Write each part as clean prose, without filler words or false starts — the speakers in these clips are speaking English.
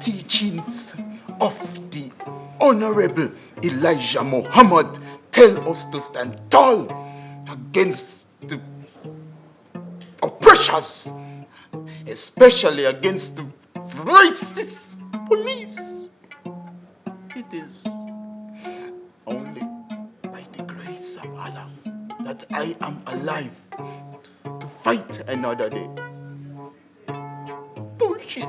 teachings of the Honorable Elijah Muhammad tell us to stand tall against the oppressors, especially against the racist police. It is only by the grace of Allah that I am alive to fight another day. Bullshit.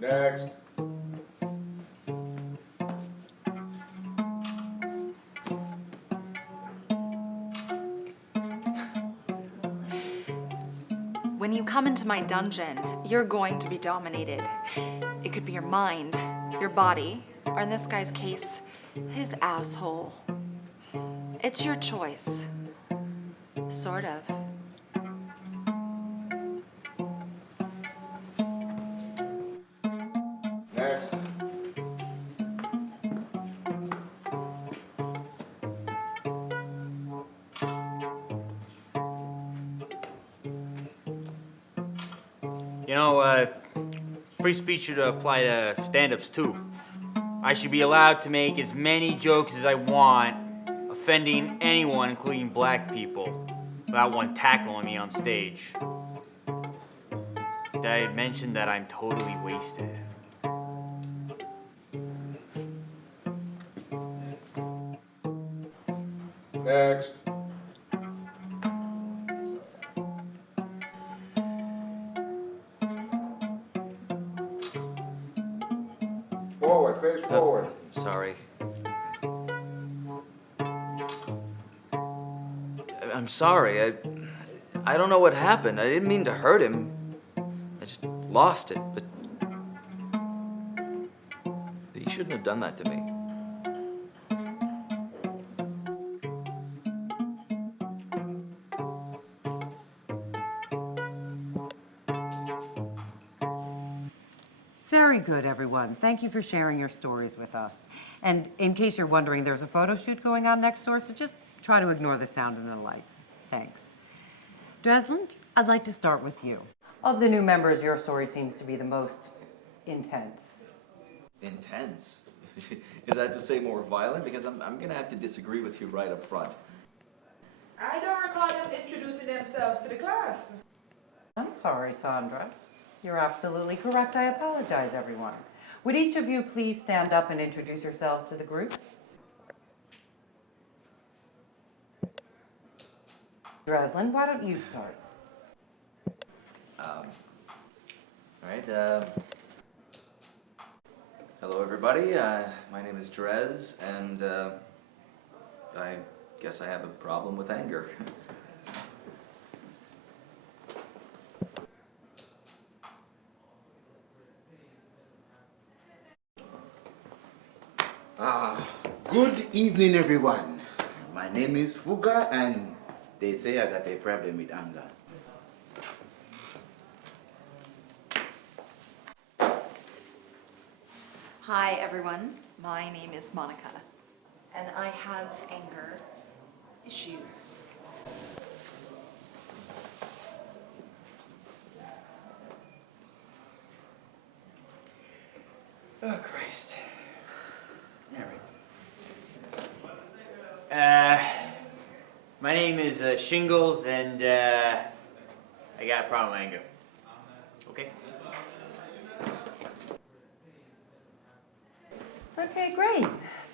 Next. When you come into my dungeon, you're going to be dominated. It could be your mind, your body, or in this guy's case, his asshole. It's your choice. Sort of. Next. You know, free speech should apply to stand-ups too. I should be allowed to make as many jokes as I want, offending anyone, including black people, without one tackling me on stage. Did I mention that I'm totally wasted? Next. Forward, face forward. Sorry. I'm sorry. I don't know what happened. I didn't mean to hurt him. I just lost it. But he shouldn't have done that to me. Very good, everyone. Thank you for sharing your stories with us. And in case you're wondering, there's a photo shoot going on next door, so just try to ignore the sound and the lights. Thanks. Dreslin, I'd like to start with you. Of the new members, your story seems to be the most intense. Intense? Is that to say more violent? Because I'm going to have to disagree with you right up front. I don't recall them introducing themselves to the class. I'm sorry, Sandra. You're absolutely correct. I apologize, everyone. Would each of you please stand up and introduce yourselves to the group? Dreslin, why don't you start? All right. Hello, everybody. My name is Drez, and I guess I have a problem with anger. Good evening, everyone. My name is Fuga, and they say I got a problem with anger. Hi, everyone. My name is Monica, and I have anger issues. Oh, Christ. All right. My name is Shingles, and I got a problem with anger. Okay? Okay, great.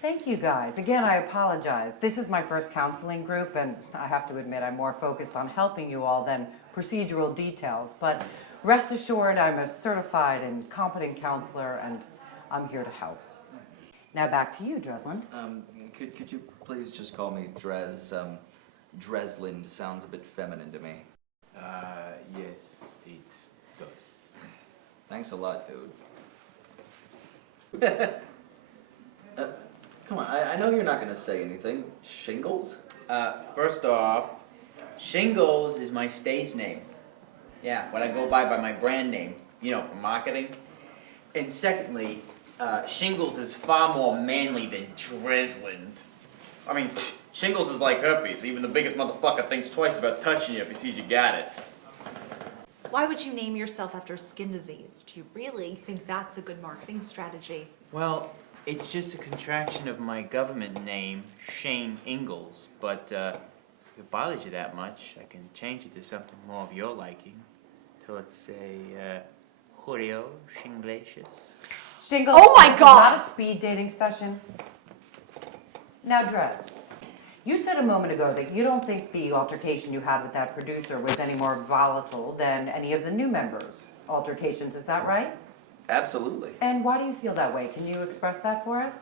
Thank you, guys. Again, I apologize. This is my first counseling group, and I have to admit I'm more focused on helping you all than procedural details. But rest assured, I'm a certified and competent counselor, and I'm here to help. Now back to you, Dreslin. Could you please just call me Drez? Dreslin sounds a bit feminine to me. Yes, it does. Thanks a lot, dude. Come on, I know you're not going to say anything. Shingles? First off, Shingles is my stage name. Yeah, what I go by my brand name, you know, for marketing. And secondly, Shingles is far more manly than Dresland. I mean, Shingles is like herpes. Even the biggest motherfucker thinks twice about touching you if he sees you got it. Why would you name yourself after a skin disease? Do you really think that's a good marketing strategy? Well, it's just a contraction of my government name, Shane Ingalls. But if it bothers you that much, I can change it to something more of your liking. To, let's say, Julio Shinglesias. Shingles, Oh my this God! is not a speed dating session. Now, Drez, you said a moment ago that you don't think the altercation you had with that producer was any more volatile than any of the new members' altercations. Is that right? Absolutely. And why do you feel that way? Can you express that for us?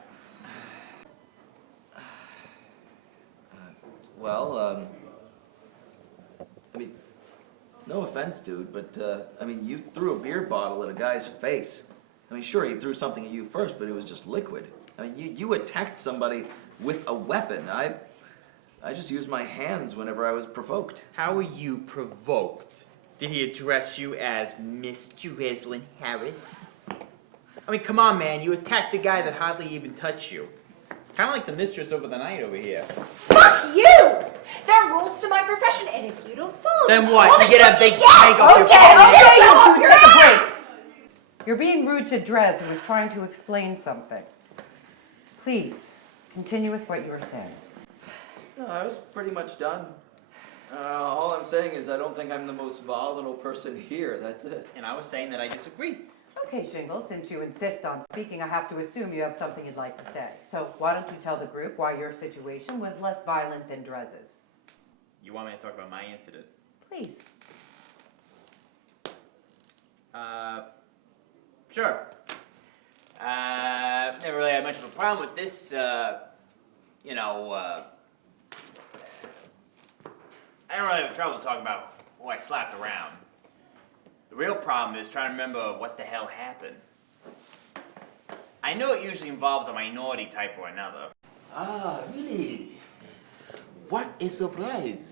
Well, I mean, no offense, dude, but, I mean, you threw a beer bottle at a guy's face. I mean, sure, he threw something at you first, but it was just liquid. I mean, you attacked somebody with a weapon. I just used my hands whenever I was provoked. How were you provoked? Did he address you as Miss Dreslin Harris? I mean, come on, man. You attacked a guy that hardly even touched you. Kind of like the mistress over the night over here. Fuck you! There are rules to my profession, and if you don't follow them, Then what? well, You get a big yes! take off your Okay, phone. you take a break. You're being rude to Drez, who was trying to explain something. Please, continue with what you were saying. No, I was pretty much done. All I'm saying is I don't think I'm the most volatile person here, that's it. And I was saying that I disagree. Okay, Shingles, since you insist on speaking, I have to assume you have something you'd like to say. So why don't you tell the group why your situation was less violent than Drez's? You want me to talk about my incident? Please. Sure. Never really had much of a problem with this, you know, I don't really have trouble talking about who I slapped around. The real problem is trying to remember what the hell happened. I know it usually involves a minority type or another. Ah, really? What a surprise.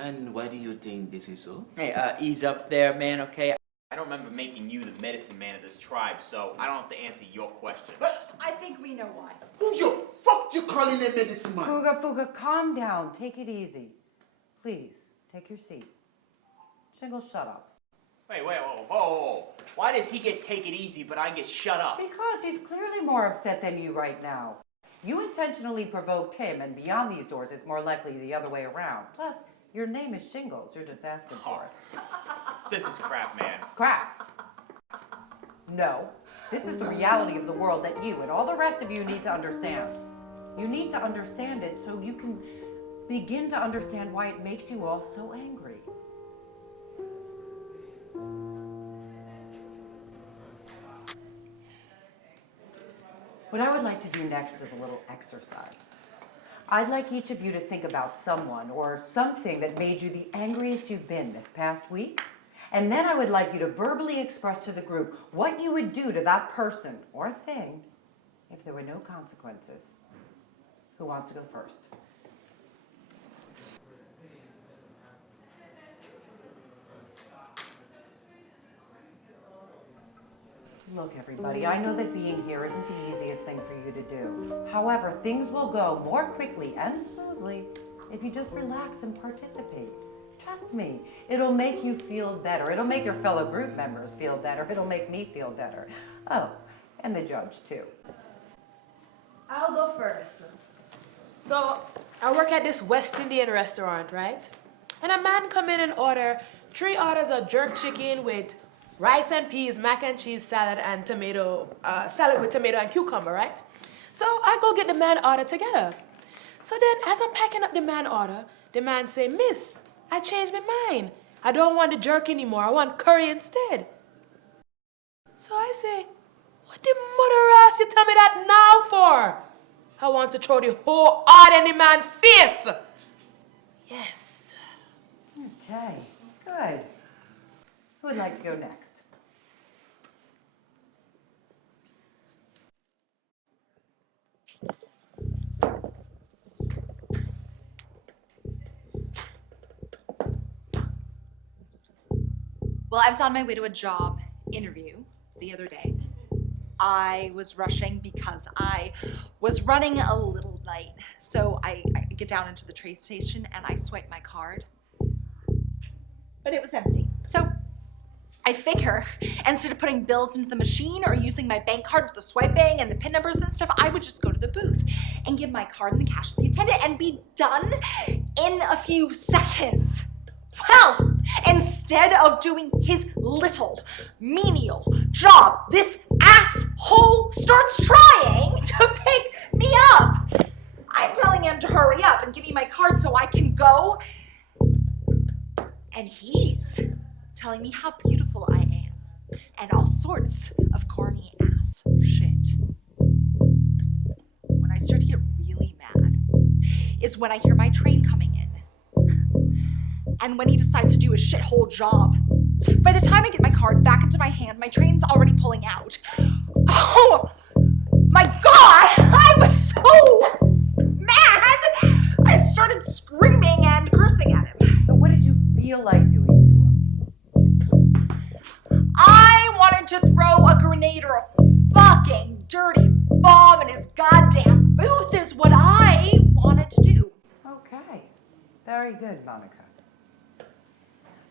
And why do you think this is so? Hey, ease up there, man, okay? I don't remember making you the medicine man of this tribe, so I don't have to answer your questions. I think we know why. Who you fuck you calling a medicine man? Fuga, calm down. Take it easy. Please, take your seat. Shingles, shut up. Wait, whoa. Why does he get take it easy, but I get shut up? Because he's clearly more upset than you right now. You intentionally provoked him, and beyond these doors, it's more likely the other way around. Plus, your name is Shingles. You're just asking for it. This is crap, man. Crap. No. This is the reality of the world that you and all the rest of you need to understand. You need to understand it so you can begin to understand why it makes you all so angry. What I would like to do next is a little exercise. I'd like each of you to think about someone or something that made you the angriest you've been this past week. And then I would like you to verbally express to the group what you would do to that person or thing if there were no consequences. Who wants to go first? Look, everybody, I know that being here isn't the easiest thing for you to do. However, things will go more quickly and smoothly if you just relax and participate. Trust me, it'll make you feel better. It'll make your fellow group members feel better. It'll make me feel better. Oh, and the judge, too. I'll go first. So, I work at this West Indian restaurant, right? And a man come in and order 3 orders of jerk chicken with rice and peas, mac and cheese salad, and salad with tomato and cucumber, right? So I go get the man order together. So then, as I'm packing up the man order, the man say, "Miss, I changed my mind. I don't want the jerk anymore. I want curry instead." So I say, "What the mother ass you tell me that now for? I want to throw the whole order in the man's face." Yes. Okay, good. Who would like to go next? Well, I was on my way to a job interview the other day. I was rushing because I was running a little late. So I get down into the train station and I swipe my card. But it was empty. So I figure instead of putting bills into the machine or using my bank card with the swiping and the PIN numbers and stuff, I would just go to the booth and give my card and the cash to the attendant and be done in a few seconds. Well, instead of doing his little menial job, this asshole starts trying to pick me up. I'm telling him to hurry up and give me my card so I can go. And he's telling me how beautiful I am and all sorts of corny ass shit. When I start to get really mad is when I hear my train coming in. And when he decides to do a shithole job. By the time I get my card back into my hand, my train's already pulling out. Oh my God! I was so mad! I started screaming and cursing at him. So what did you feel like doing to him? I wanted to throw a grenade or a fucking dirty bomb in his goddamn booth is what I wanted to do. Okay. Very good, Monica.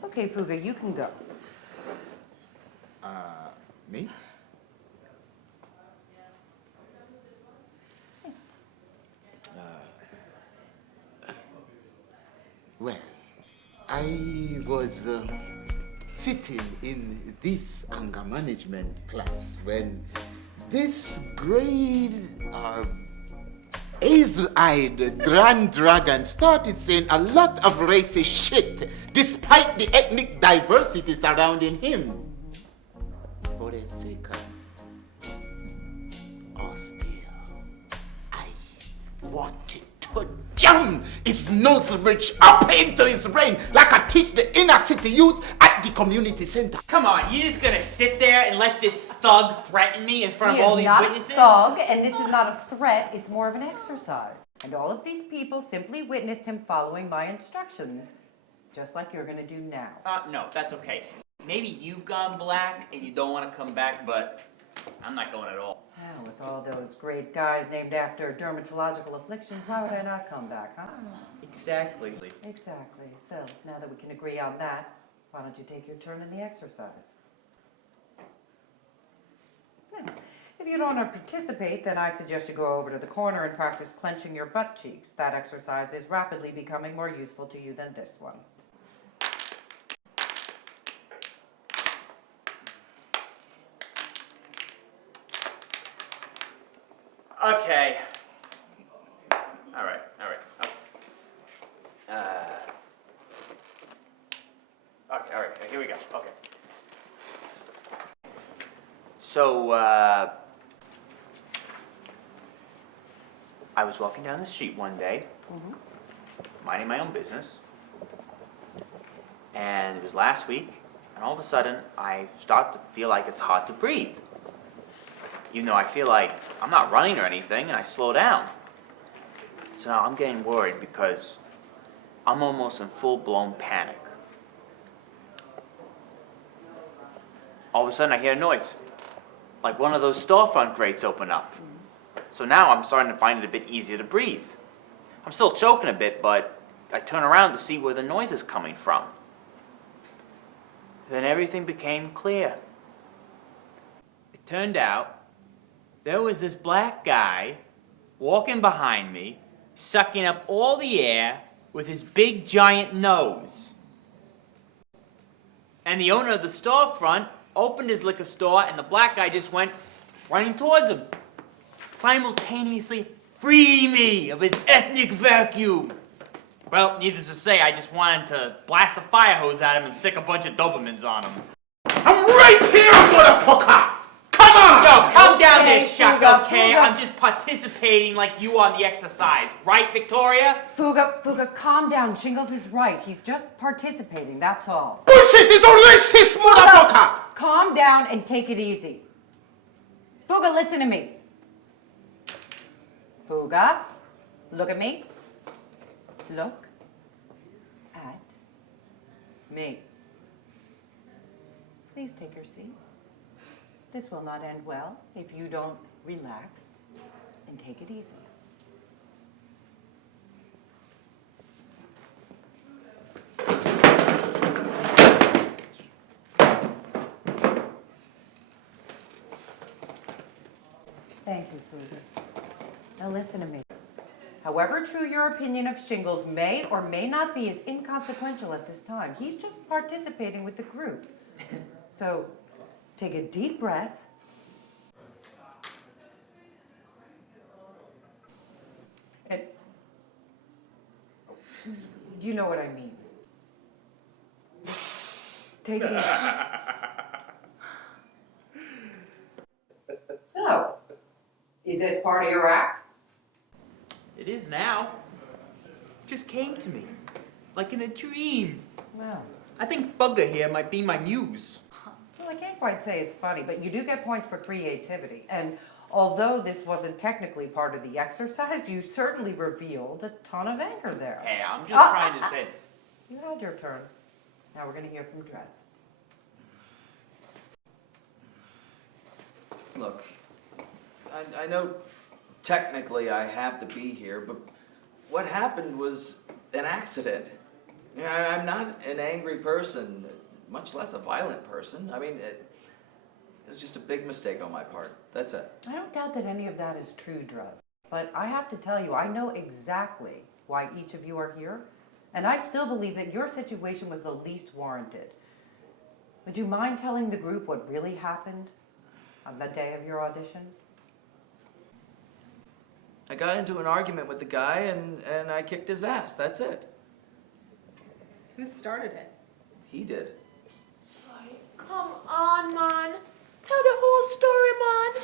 Okay, Fuga, you can go. Me? Well, I was sitting in this anger management class when this great hazel-eyed grand dragon started saying a lot of racist shit despite the ethnic diversity surrounding him. For the sake of still, I wanted to jam his nose bridge up into his brain like I teach the inner city youth at the community center. Come on, you just gonna sit there and let this thug threaten me in front He of all is these not witnesses? a thug, and this is not a threat, it's more of an exercise. And all of these people simply witnessed him following my instructions, just like you're gonna do now. No, that's okay. Maybe you've gone black and you don't want to come back, but I'm not going at all. Well, with all those great guys named after dermatological afflictions, why would I not come back, huh? Exactly. Exactly. So, now that we can agree on that, why don't you take your turn in the exercise? Now, if you don't want to participate, then I suggest you go over to the corner and practice clenching your butt cheeks. That exercise is rapidly becoming more useful to you than this one. Okay. All right. Okay, all right, here we go. Okay. So, I was walking down the street one day, minding my own business, and it was last week, and all of a sudden, I start to feel like it's hard to breathe. Even though I feel like I'm not running or anything, and I slow down. So I'm getting worried because I'm almost in full-blown panic. All of a sudden I hear a noise, like one of those storefront grates open up. So now I'm starting to find it a bit easier to breathe. I'm still choking a bit, but I turn around to see where the noise is coming from. Then everything became clear. It turned out there was this black guy walking behind me, sucking up all the air with his big giant nose. And the owner of the storefront opened his liquor store, and the black guy just went running towards him, simultaneously freeing me of his ethnic vacuum. Well, needless to say, I just wanted to blast a fire hose at him and stick a bunch of Dobermans on him. I'm right here, motherfucker! Come on! Yo, calm down there, Okay, Shuck, Fuga, okay? Fuga. I'm just participating like you on the exercise. Right, Victoria? Fuga, calm down. Shingles is right. He's just participating, that's all. Bullshit! It's a racist motherfucker! Calm down and take it easy. Fuga, listen to me. Fuga, look at me. Look at me. Please take your seat. This will not end well if you don't relax and take it easy. you, Phoebe. Now listen to me. However true your opinion of Shingles may or may not be is inconsequential at this time. He's just participating with the group. So take a deep breath. And you know what I mean. Take it easy. So, is this part of your act? It is now. Just came to me, like in a dream. Well, I think Bugger here might be my muse. I can't quite say it's funny, but you do get points for creativity. And although this wasn't technically part of the exercise, you certainly revealed a ton of anger there. Hey, I'm just trying to say. You had your turn. Now we're going to hear from Dress. Look, I know technically I have to be here, but what happened was an accident. I'm not an angry person, much less a violent person. I mean, it was just a big mistake on my part. That's it. I don't doubt that any of that is true, Dress. But I have to tell you, I know exactly why each of you are here. And I still believe that your situation was the least warranted. Would you mind telling the group what really happened on the day of your audition? I got into an argument with the guy and I kicked his ass. That's it. Who started it? He did. Come on, man. Tell the whole story, man.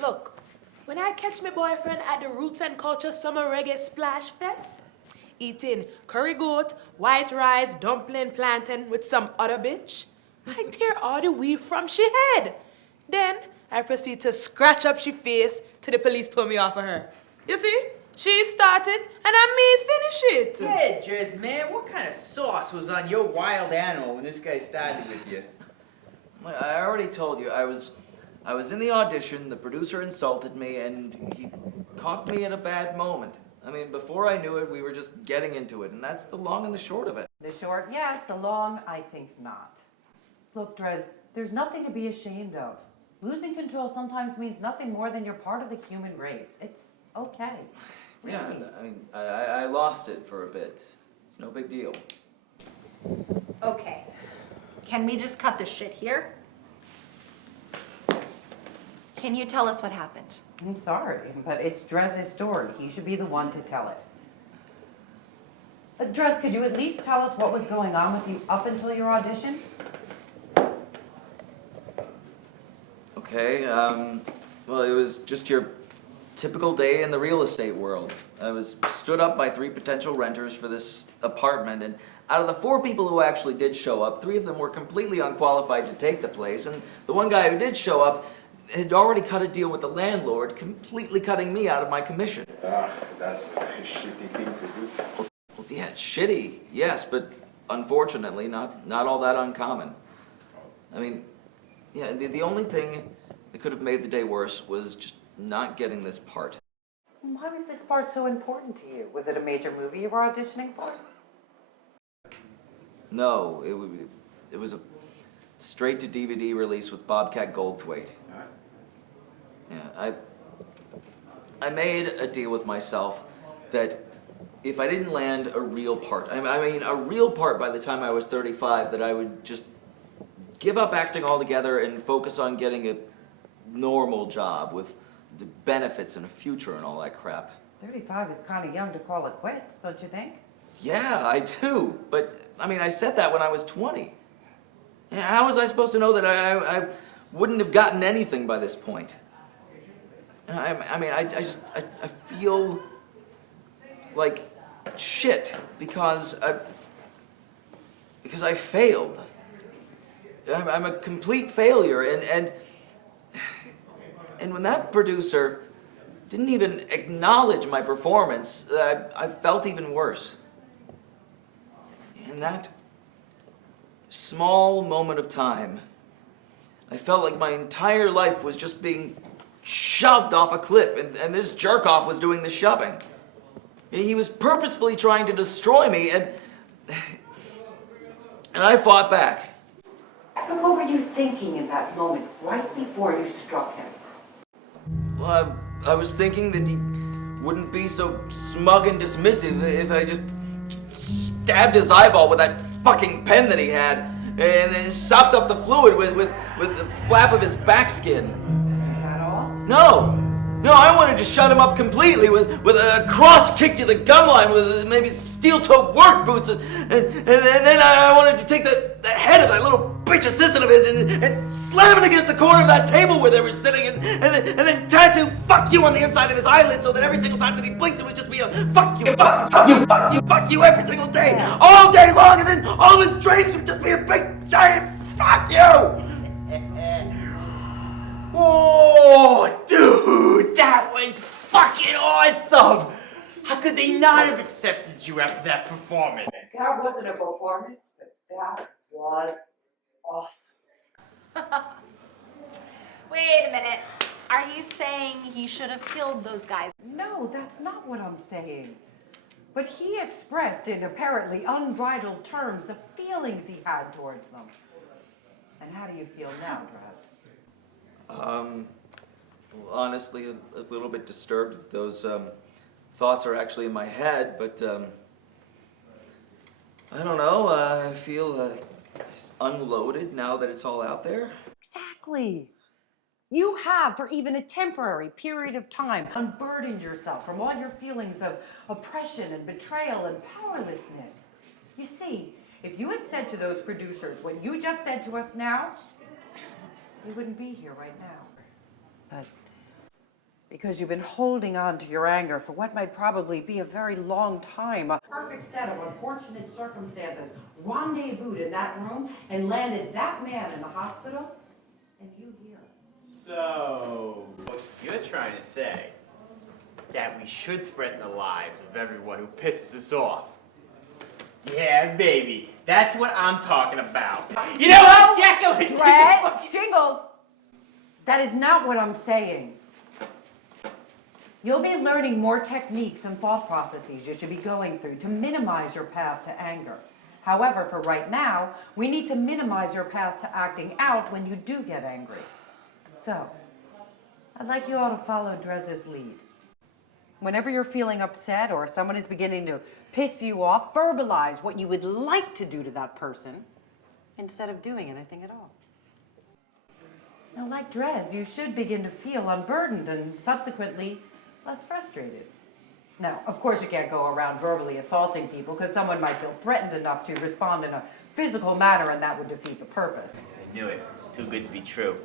Look, when I catch my boyfriend at the Roots and Culture Summer Reggae Splash Fest, eating curry goat, white rice, dumpling, plantain with some other bitch, I tear all the weed from she head. Then I proceed to scratch up she face till the police pull me off of her. You see? She started and I me finish it. Yeah, Dress, man, what kind of sauce was on your wild animal when this guy started with you? Well, I already told you, I was in the audition, the producer insulted me, and he caught me at a bad moment. I mean, before I knew it, we were just getting into it, and that's the long and the short of it. The short, yes. The long, I think not. Look, Drez, there's nothing to be ashamed of. Losing control sometimes means nothing more than you're part of the human race. It's okay. Really. Yeah, I mean, I lost it for a bit. It's no big deal. Okay. Can we just cut the shit here? Can you tell us what happened? I'm sorry, but it's Drez's story. He should be the one to tell it. Drez, could you at least tell us what was going on with you up until your audition? Okay, well, it was just your typical day in the real estate world. I was stood up by 3 potential renters for this apartment, and out of the 4 people who actually did show up, 3 of them were completely unqualified to take the place, and the one guy who did show up had already cut a deal with the landlord, completely cutting me out of my commission. That's a shitty thing to do. Well, yeah, it's shitty, yes, but unfortunately not all that uncommon. I mean, yeah, the only thing that could have made the day worse was just not getting this part. Why was this part so important to you? Was it a major movie you were auditioning for? No, it was a straight-to-DVD release with Bobcat Goldthwait. Yeah, I made a deal with myself that if I didn't land a real part, I mean a real part by the time I was 35, that I would just give up acting altogether and focus on getting a normal job with the benefits and a future and all that crap. 35 is kind of young to call it quits, don't you think? Yeah, I do, but I mean I said that when I was 20. Yeah, how was I supposed to know that I wouldn't have gotten anything by this point? I mean, I feel like shit because I failed. I'm a complete failure, and when that producer didn't even acknowledge my performance, I felt even worse. In that small moment of time, I felt like my entire life was just being shoved off a cliff, and this jerk-off was doing the shoving. He was purposefully trying to destroy me, and I fought back. But what were you thinking in that moment, right before you struck him? Well, I was thinking that he wouldn't be so smug and dismissive if I just stabbed his eyeball with that fucking pen that he had, and then sopped up the fluid with the flap of his back skin. Is that all? No, I wanted to shut him up completely with a cross kick to the gum line with maybe steel-toed work boots, and then I wanted to take the head of that little bitch assistant of his and slam it against the corner of that table where they were sitting, and then tattoo "fuck you" on the inside of his eyelid so that every single time that he blinks it would just be a "fuck you, fuck you, fuck you, fuck you" every single day, all day long, and then all of his dreams would just be a big giant "fuck you." Oh, dude, that was fucking awesome! How could they not have accepted you after that performance? That wasn't a performance, but that was awesome. Wait a minute. Are you saying he should have killed those guys? No, that's not what I'm saying. But he expressed in apparently unbridled terms the feelings he had towards them. And how do you feel now, Draz? Honestly, a little bit disturbed that those thoughts are actually in my head, but I don't know. I feel unloaded now that it's all out there. Exactly. You have, for even a temporary period of time, unburdened yourself from all your feelings of oppression and betrayal and powerlessness. You see, if you had said to those producers what you just said to us now, we wouldn't be here right now. But because you've been holding on to your anger for what might probably be a very long time, a perfect set of unfortunate circumstances rendezvoused in that room and landed that man in the hospital, and you here. So, you're trying to say that we should threaten the lives of everyone who pisses us off. Yeah, baby, that's what I'm talking about. You know what, Jacqueline? Brett, Jingles, that is not what I'm saying. You'll be learning more techniques and thought processes you should be going through to minimize your path to anger. However, for right now, we need to minimize your path to acting out when you do get angry. So, I'd like you all to follow Drez's lead. Whenever you're feeling upset or someone is beginning to piss you off, verbalize what you would like to do to that person instead of doing anything at all. Now, like Drez, you should begin to feel unburdened and subsequently less frustrated. Now, of course, you can't go around verbally assaulting people because someone might feel threatened enough to respond in a physical manner, and that would defeat the purpose. I knew it. It's too good to be true.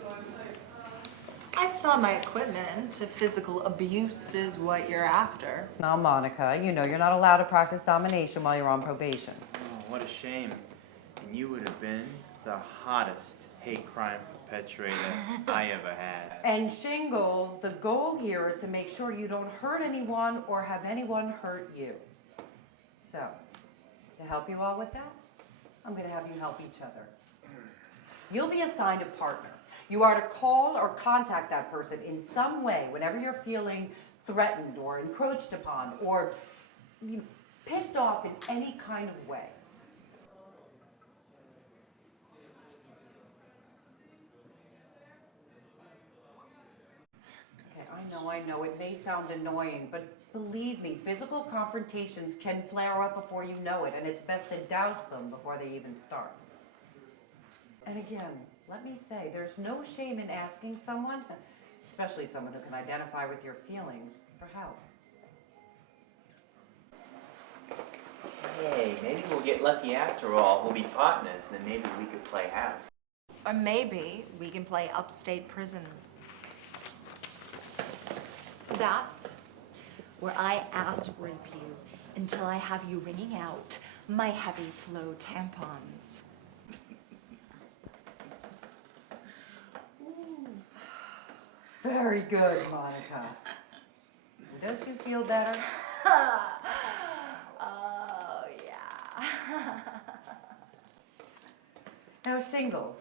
I still have my equipment. If physical abuse is what you're after. Now, Monica, you know you're not allowed to practice domination while you're on probation. Oh, what a shame. And you would have been the hottest hate crime perpetrator I ever had. And Shingles, the goal here is to make sure you don't hurt anyone or have anyone hurt you. So, to help you all with that, I'm going to have you help each other. You'll be assigned a partner. You are to call or contact that person in some way whenever you're feeling threatened or encroached upon or pissed off in any kind of way. Okay, I know, it may sound annoying, but believe me, physical confrontations can flare up before you know it, and it's best to douse them before they even start. And again, let me say, there's no shame in asking someone, especially someone who can identify with your feelings, for help. Hey, maybe we'll get lucky after all. We'll be partners, and then maybe we could play house. Or maybe we can play upstate prison. That's where I ass rape you until I have you wringing out my heavy flow tampons. Very good, Monica. Don't you feel better? Oh, yeah. Now, Shingles,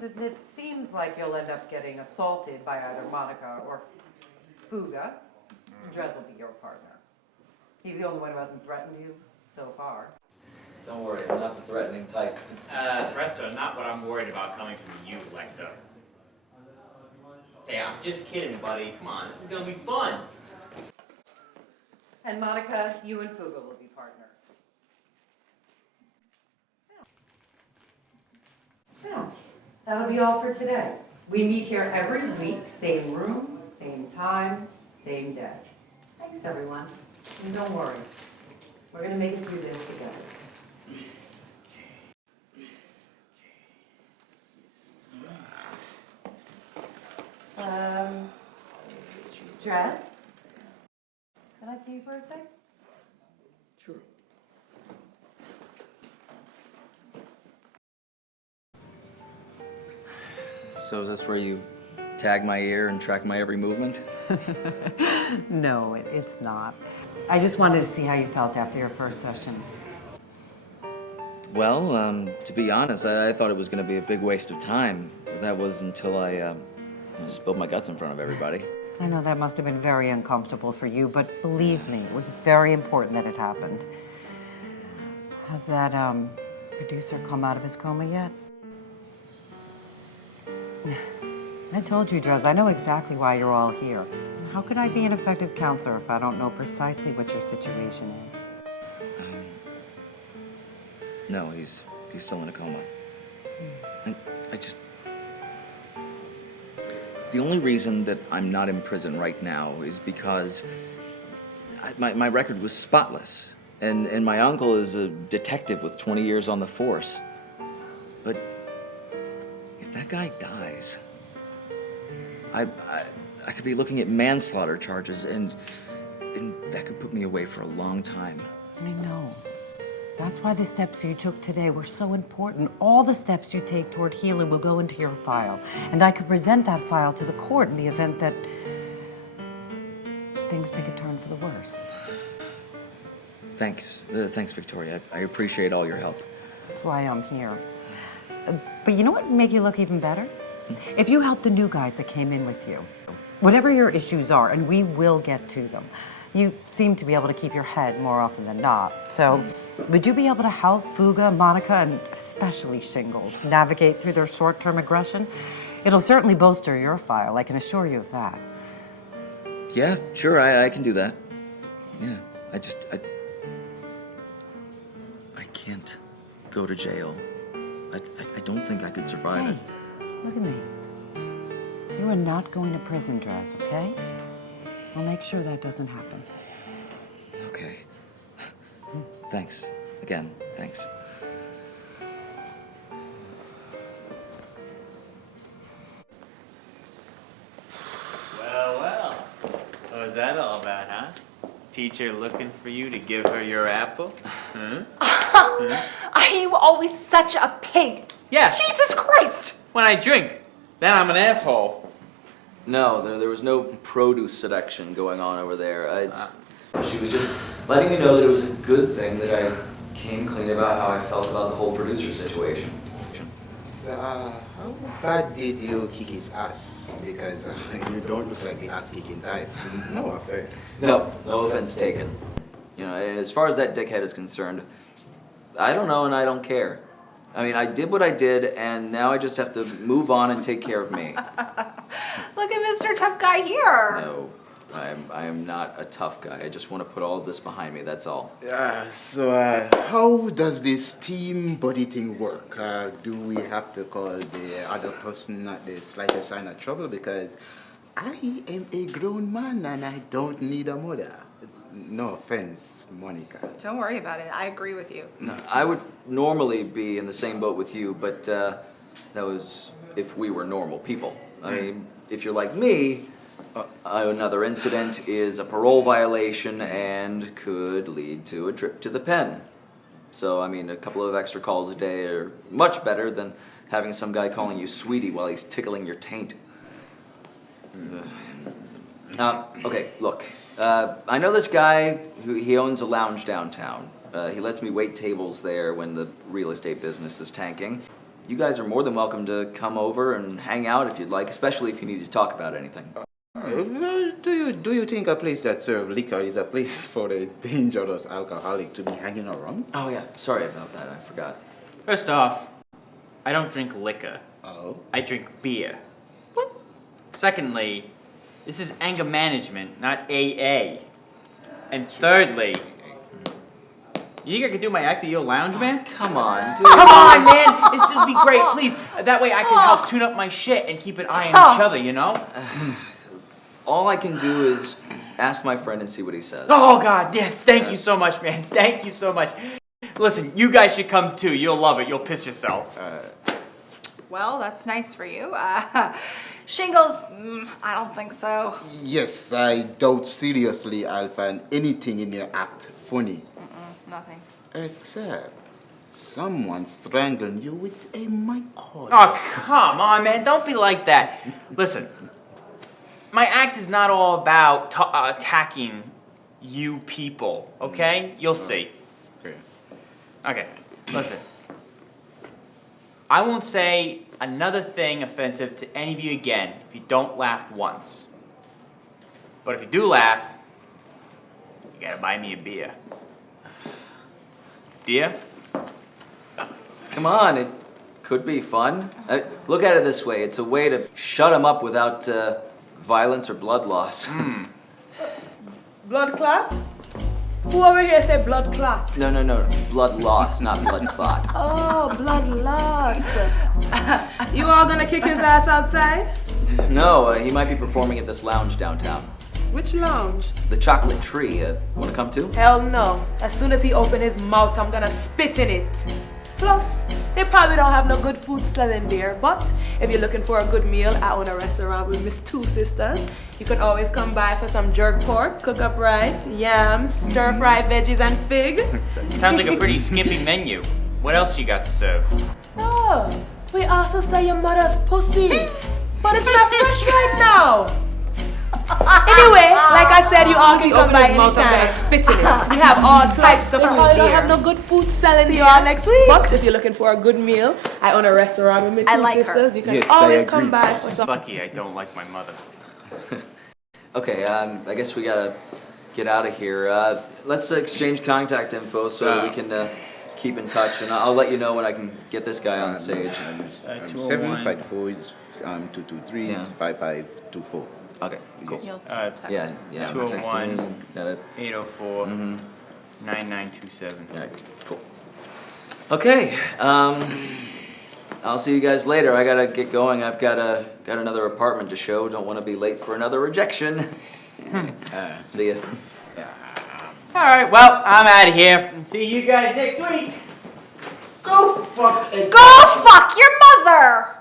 since it seems like you'll end up getting assaulted by either Monica or Fuga, Drez will be your partner. He's the only one who hasn't threatened you so far. Don't worry, I'm not the threatening type. Threats are not what I'm worried about coming from you, Lecter. Hey, I'm just kidding, buddy. Come on, this is gonna be fun. And Monica, you and Fuga will be partners. Yeah, that'll be all for today. We meet here every week, same room, same time, same day. Thanks, everyone. And don't worry, we're gonna make it through this together. Dress? Can I see you for a sec? Sure. So is this where you tag my ear and track my every movement? No, it's not. I just wanted to see how you felt after your first session. Well, to be honest, I thought it was going to be a big waste of time. That was until I spilled my guts in front of everybody. I know that must have been very uncomfortable for you, but believe me, it was very important that it happened. Has that producer come out of his coma yet? I told you, Drez, I know exactly why you're all here. How could I be an effective counselor if I don't know precisely what your situation is? No, he's still in a coma. And the only reason that I'm not in prison right now is because my record was spotless. And my uncle is a detective with 20 years on the force. But if that guy dies, I could be looking at manslaughter charges, and that could put me away for a long time. I know. That's why the steps you took today were so important. All the steps you take toward healing will go into your file. And I could present that file to the court in the event that things take a turn for the worse. Thanks. Thanks, Victoria. I appreciate all your help. That's why I'm here. But you know what would make you look even better? If you help the new guys that came in with you, whatever your issues are, and we will get to them. You seem to be able to keep your head more often than not. So, would you be able to help Fuga, Monica, and especially Shingles navigate through their short-term aggression? It'll certainly bolster your file, I can assure you of that. Yeah, sure, I can do that. Yeah, I can't go to jail. I don't think I could survive Hey, it. look at me. You are not going to prison, Dress, okay? I'll make sure that doesn't happen. Okay. Thanks. Again, thanks. Well. What was that all about, huh? Teacher looking for you to give her your apple? Are you always such a pig? Yeah. Jesus Christ! When I drink, then I'm an asshole. No, there was no produce seduction going on over there. She was just letting me know that it was a good thing that I came clean about how I felt about the whole producer situation. So, how bad did you kick his ass? Because you don't look like the ass-kicking type. No offense. No offense taken. You know, as far as that dickhead is concerned, I don't know and I don't care. I mean, I did what I did, and now I just have to move on and take care of me. Look at Mr. Tough Guy here. No, I am not a tough guy. I just want to put all of this behind me, that's all. So, how does this team buddy thing work? Do we have to call the other person at the slightest sign of trouble? Because I am a grown man and I don't need a mother. No offense, Monica. Don't worry about it. I agree with you. I would normally be in the same boat with you, but that was if we were normal people. I mean, if you're like me, another incident is a parole violation and could lead to a trip to the pen. So, I mean, a couple of extra calls a day are much better than having some guy calling you sweetie while he's tickling your taint. Okay, look. I know this guy he owns a lounge downtown. He lets me wait tables there when the real estate business is tanking. You guys are more than welcome to come over and hang out if you'd like, especially if you need to talk about anything. Do you think a place that serves liquor is a place for the dangerous alcoholic to be hanging around? Oh yeah, sorry about that. I forgot. First off, I don't drink liquor. Oh. I drink beer. Secondly, this is anger management, not AA. And thirdly, you think I could do my act at your lounge, man? Come on, dude. Come on, man! This would be great, please. That way I can help tune up my shit and keep an eye on each other, you know? All I can do is ask my friend and see what he says. Oh, God, yes. Thank you so much, man. Thank you so much. Listen, you guys should come too. You'll love it. You'll piss yourself. Well, that's nice for you. Shingles, I don't think so. Yes, I doubt seriously I'll find anything in your act funny. Nothing. Except someone strangling you with a mic cord. Oh, come on, man. Don't be like that. Listen, my act is not all about attacking you people, okay? You'll see. Okay, listen. I won't say another thing offensive to any of you again if you don't laugh once. But if you do laugh, you gotta buy me a beer. Dear? Come on, it could be fun. Look at it this way. It's a way to shut him up without violence or blood loss. Blood clot? Who over here said blood clot? No. Blood loss, not blood clot. Oh, blood loss. You all gonna kick his ass outside? No, he might be performing at this lounge downtown. Which lounge? The Chocolate Tree. Want to come too? Hell no. As soon as he open his mouth, I'm gonna spit in it. Plus, they probably don't have no good food selling there. But if you're looking for a good meal, I own a restaurant with Miss Two Sisters. You can always come by for some jerk pork, cook up rice, yams, stir-fried veggies, and fig. Sounds like a pretty skimpy menu. What else you got to serve? Oh, we also sell your mother's pussy. But it's not fresh right now. Anyway, like I said, you all can come by anytime. Spit in it. We have all types of food here. I don't have no good food selling. See you all next week. But if you're looking for a good meal, I own a restaurant with my two sisters. You can Yes, always I come agree. by for It's some. lucky I don't like my mother. Okay, I guess we gotta get out of here. Let's exchange contact info so we can keep in touch, and I'll let you know when I can get this guy on stage. 754 223 Yeah. 5524. Okay, cool. You'll Uh, text Yeah, him. yeah. 201. texting, got it. 804 Mhm. 9927. All right, cool. Okay, I'll see you guys later. I gotta get going. I've got another apartment to show. Don't want to be late for another rejection. See ya. All right, well, I'm out of here. See you guys next week. Go fuck your mother!